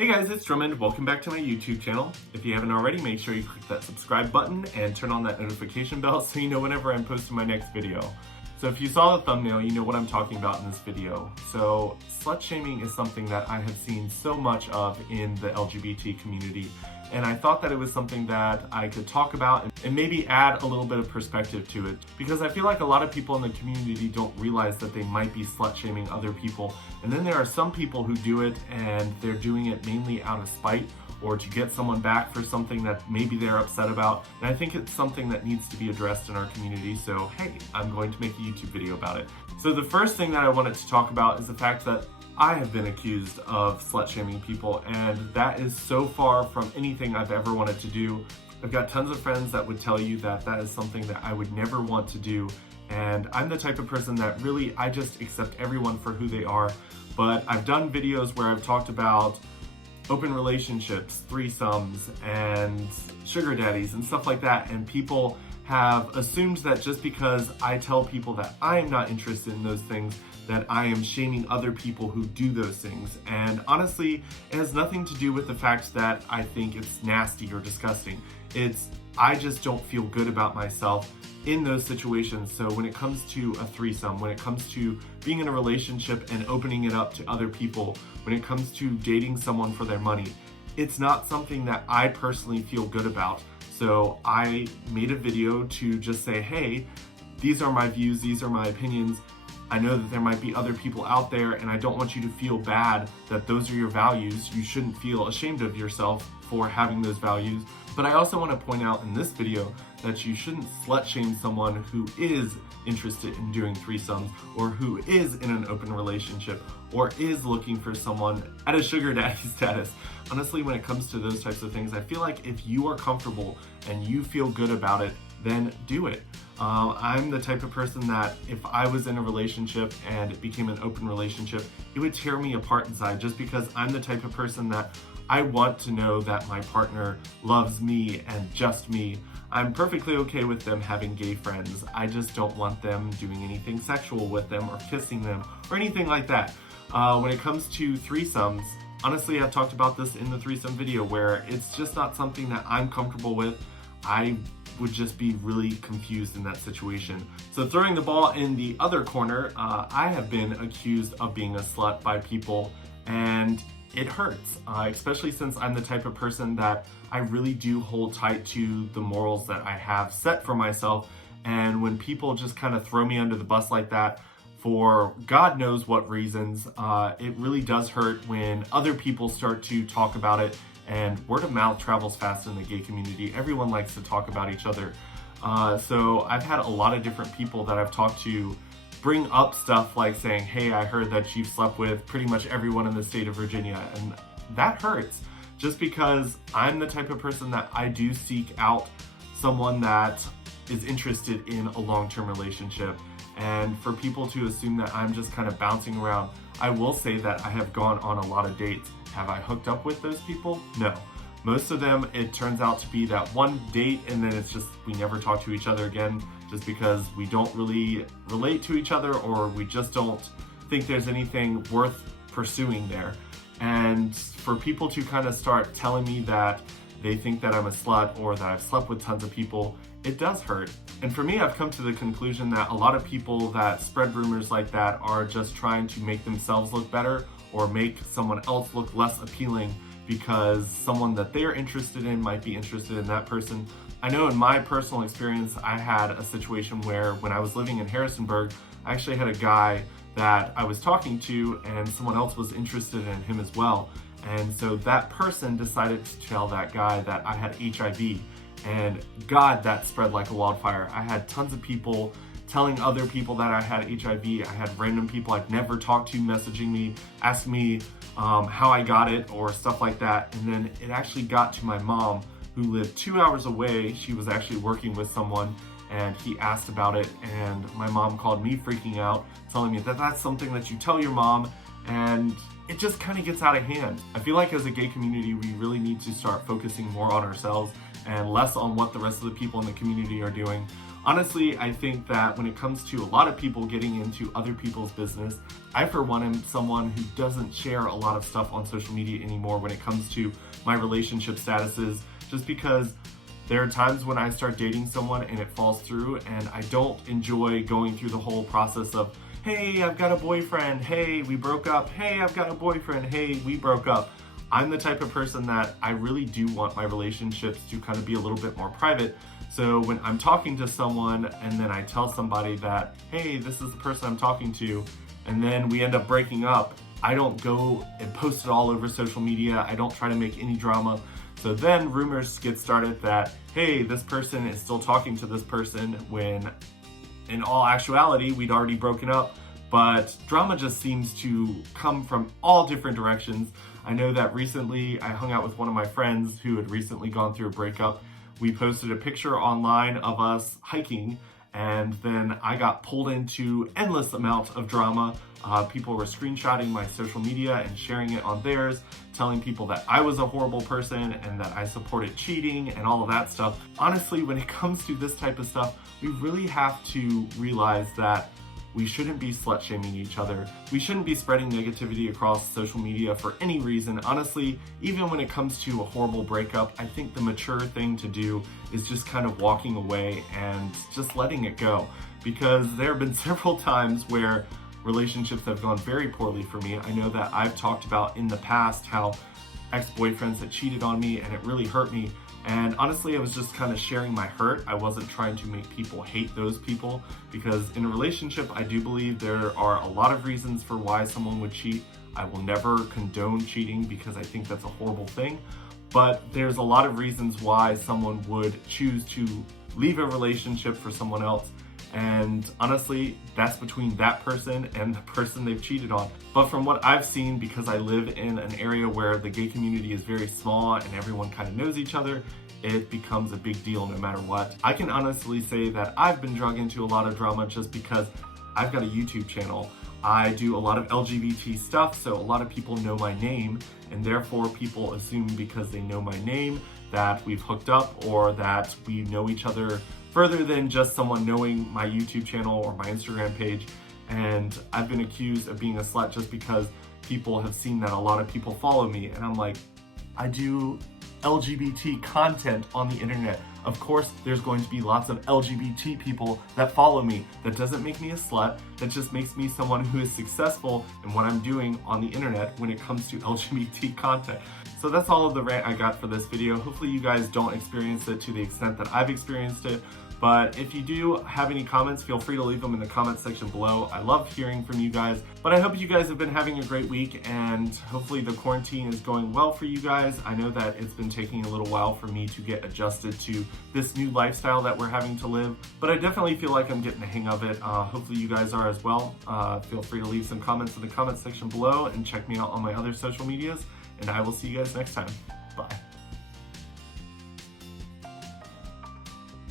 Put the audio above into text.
Hey guys, it's Drummond. Welcome back to my YouTube channel. If you haven't already, make sure you click that subscribe button and turn on that notification bell so you know whenever I'm posting my next video. So if you saw the thumbnail, you know what I'm talking about in this video. So slut shaming is something that I have seen so much of in the LGBT community, and I thought that it was something that I could talk about and maybe add a little bit of perspective to it, because I feel like a lot of people in the community don't realize that they might be slut shaming other people, and then there are some people who do it and they're doing it mainly out of spite or to get someone back for something that maybe they're upset about. And I think it's something that needs to be addressed in our community, so hey, I'm going to make a YouTube video about it. So the first thing that I wanted to talk about is the fact that I have been accused of slut shaming people, and that is so far from anything I've ever wanted to do. I've got tons of friends that would tell you that that is something that I would never want to do, and I'm the type of person that really, I just accept everyone for who they are. But I've done videos where I've talked about open relationships, threesomes, and sugar daddies and stuff like that, and people have assumed that just because I tell people that I am not interested in those things, that I am shaming other people who do those things. And honestly, it has nothing to do with the fact that I think it's nasty or disgusting. I just don't feel good about myself in those situations. So when it comes to a threesome, when it comes to being in a relationship and opening it up to other people, when it comes to dating someone for their money, it's not something that I personally feel good about. So I made a video to just say, hey, these are my views, these are my opinions. I know that there might be other people out there, and I don't want you to feel bad that those are your values. You shouldn't feel ashamed of yourself for having those values. But I also want to point out in this video that you shouldn't slut shame someone who is interested in doing threesomes, or who is in an open relationship, or is looking for someone at a sugar daddy status. Honestly, when it comes to those types of things, I feel like if you are comfortable and you feel good about it, then do it. I'm the type of person that if I was in a relationship and it became an open relationship, it would tear me apart inside, just because I'm the type of person that I want to know that my partner loves me and just me. I'm perfectly okay with them having gay friends. I just don't want them doing anything sexual with them or kissing them or anything like that. When it comes to threesomes, honestly, I've talked about this in the threesome video where it's just not something that I'm comfortable with. I would just be really confused in that situation. So throwing the ball in the other corner, I have been accused of being a slut by people, and it hurts, especially since I'm the type of person that I really do hold tight to the morals that I have set for myself. And when people just kind of throw me under the bus like that, for God knows what reasons, it really does hurt when other people start to talk about it. And word of mouth travels fast in the gay community. Everyone likes to talk about each other. So I've had a lot of different people that I've talked to bring up stuff like saying, hey, I heard that you've slept with pretty much everyone in the state of Virginia. And that hurts, just because I'm the type of person that I do seek out someone that is interested in a long-term relationship. And for people to assume that I'm just kind of bouncing around, I will say that I have gone on a lot of dates. Have I hooked up with those people? No. Most of them, it turns out to be that one date, and then it's just we never talk to each other again, just because we don't really relate to each other, or we just don't think there's anything worth pursuing there. And for people to kind of start telling me that they think that I'm a slut or that I've slept with tons of people, it does hurt. And for me, I've come to the conclusion that a lot of people that spread rumors like that are just trying to make themselves look better or make someone else look less appealing, because someone that they're interested in might be interested in that person. I know in my personal experience, I had a situation where when I was living in Harrisonburg, I actually had a guy that I was talking to and someone else was interested in him as well. And so that person decided to tell that guy that I had HIV. And God, that spread like a wildfire. I had tons of people telling other people that I had HIV. I had random people I'd never talked to messaging me, asking me how I got it or stuff like that. And then it actually got to my mom, who lived 2 hours away. She was actually working with someone, and he asked about it, and my mom called me freaking out, telling me that that's something that you tell your mom, and it just kind of gets out of hand. I feel like as a gay community, we really need to start focusing more on ourselves and less on what the rest of the people in the community are doing. Honestly, I think that when it comes to a lot of people getting into other people's business, I for one am someone who doesn't share a lot of stuff on social media anymore when it comes to my relationship statuses, just because there are times when I start dating someone and it falls through, and I don't enjoy going through the whole process of, hey, I've got a boyfriend, hey, we broke up, hey, I've got a boyfriend, hey, we broke up. I'm the type of person that I really do want my relationships to kind of be a little bit more private. So when I'm talking to someone and then I tell somebody that, hey, this is the person I'm talking to, and then we end up breaking up, I don't go and post it all over social media. I don't try to make any drama. So then rumors get started that, hey, this person is still talking to this person, when in all actuality, we'd already broken up. But drama just seems to come from all different directions. I know that recently I hung out with one of my friends who had recently gone through a breakup. We posted a picture online of us hiking, and then I got pulled into endless amount of drama. People were screenshotting my social media and sharing it on theirs, telling people that I was a horrible person and that I supported cheating and all of that stuff. Honestly, when it comes to this type of stuff, we really have to realize that we shouldn't be slut shaming each other. We shouldn't be spreading negativity across social media for any reason. Honestly, even when it comes to a horrible breakup, I think the mature thing to do is just kind of walking away and just letting it go. Because there have been several times where relationships have gone very poorly for me. I know that I've talked about in the past how ex-boyfriends had cheated on me and it really hurt me. And honestly, I was just kind of sharing my hurt. I wasn't trying to make people hate those people, because in a relationship, I do believe there are a lot of reasons for why someone would cheat. I will never condone cheating because I think that's a horrible thing. But there's a lot of reasons why someone would choose to leave a relationship for someone else. And honestly, that's between that person and the person they've cheated on. But from what I've seen, because I live in an area where the gay community is very small and everyone kind of knows each other, it becomes a big deal no matter what. I can honestly say that I've been dragged into a lot of drama just because I've got a YouTube channel. I do a lot of LGBT stuff, so a lot of people know my name, and therefore people assume because they know my name that we've hooked up or that we know each other further than just someone knowing my YouTube channel or my Instagram page. And I've been accused of being a slut just because people have seen that a lot of people follow me. And I'm like, I do LGBT content on the internet. Of course, there's going to be lots of LGBT people that follow me. That doesn't make me a slut. That just makes me someone who is successful in what I'm doing on the internet when it comes to LGBT content. So that's all of the rant I got for this video. Hopefully you guys don't experience it to the extent that I've experienced it. But if you do have any comments, feel free to leave them in the comment section below. I love hearing from you guys. But I hope you guys have been having a great week, and hopefully the quarantine is going well for you guys. I know that it's been taking a little while for me to get adjusted to this new lifestyle that we're having to live, but I definitely feel like I'm getting the hang of it. Hopefully you guys are as well. Feel free to leave some comments in the comment section below and check me out on my other social medias, and I will see you guys next time.